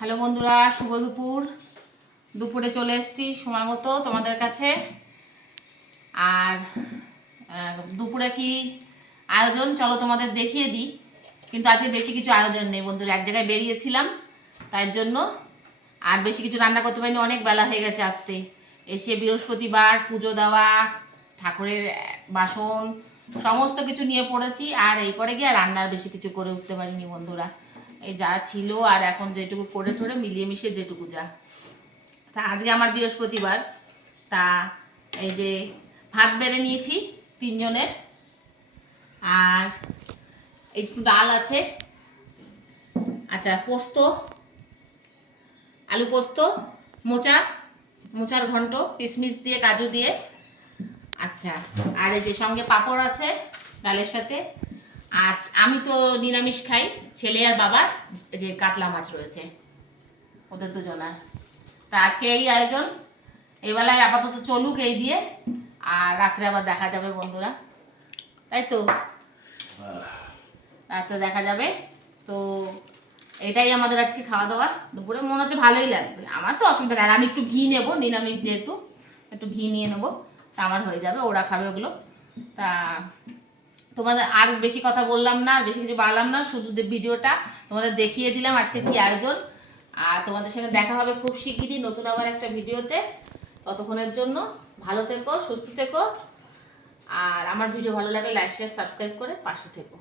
Hello বন্ধুরা, শুভ দুপুর। দুপুরে চলে এসেছি সময় মতো তোমাদের কাছে। আর দুপুরে কি আয়োজন চলো তোমাদের দেখিয়ে দিই। কিন্তু আজকে বেশি কিছু আয়োজন নেই বন্ধুরা, এক জায়গায় বেরিয়েছিলাম তাই জন্য আর বেশি কিছু রান্না করতে পারিনি, অনেক বেলা হয়ে গেছে আসতে। এসে বৃহস্পতিবার পুজো দেওয়া, ঠাকুরের বাসন সমস্ত কিছু নিয়ে পড়েছি, আর এই করে গিয়ে রান্নার বেশি কিছু করে উঠতে পারিনি বন্ধুরা। এই যা ছিল আর এখন যেটুকু করে টোরে মিলিয়ে মিশিয়ে যেটুকু যা। তা আজকে আমার বৃহস্পতিবার, তা এই যে ভাত বেড়ে নিয়েছি 3 জনের, আর একটু ডাল আছে, আচ্ছা পোস্ত, আলু পোস্ত, মোচার ঘন্ট কিশমিশ দিয়ে কাজু দিয়ে, আচ্ছা। আর এই যে সঙ্গে পাঁপড় আছে ডালের সাথে। আর আমি তো নিরামিষ খাই, ছেলে আর বাবার এই যে কাতলা মাছ রয়েছে ওদের দুজনার। তা আজকে এই আয়োজন, এই বেলায় আপাতত চলুক এই দিয়ে, আর রাত্রে আবার দেখা যাবে বন্ধুরা, তাই তো? রাত্রে দেখা যাবে। তো এটাই আমাদের আজকে খাওয়া দাওয়া দুপুরে। মনে হচ্ছে ভালোই লাগবে, আমার তো অসুবিধা নেই। আর আমি একটু ঘি নেবো, নিরামিষ যেহেতু একটু ঘি নিয়ে নেবো, তা আমার হয়ে যাবে, ওরা খাবে ওগুলো। তা তোমাদের আর বেশি কথা বললাম না, আর বেশি কিছু বাড়লাম না, শুধু ভিডিওটা তোমাদের দেখিয়ে দিলাম আজকে কি আয়োজন। আর তোমাদের সঙ্গে দেখা হবে খুব শিগগিরই নতুন আবার একটা ভিডিওতে। ততক্ষণের জন্য ভালো থেকো, সুস্থ থেকো, আর আমার ভিডিও ভালো লাগলে লাইক শেয়ার সাবস্ক্রাইব করে পাশে থেকো।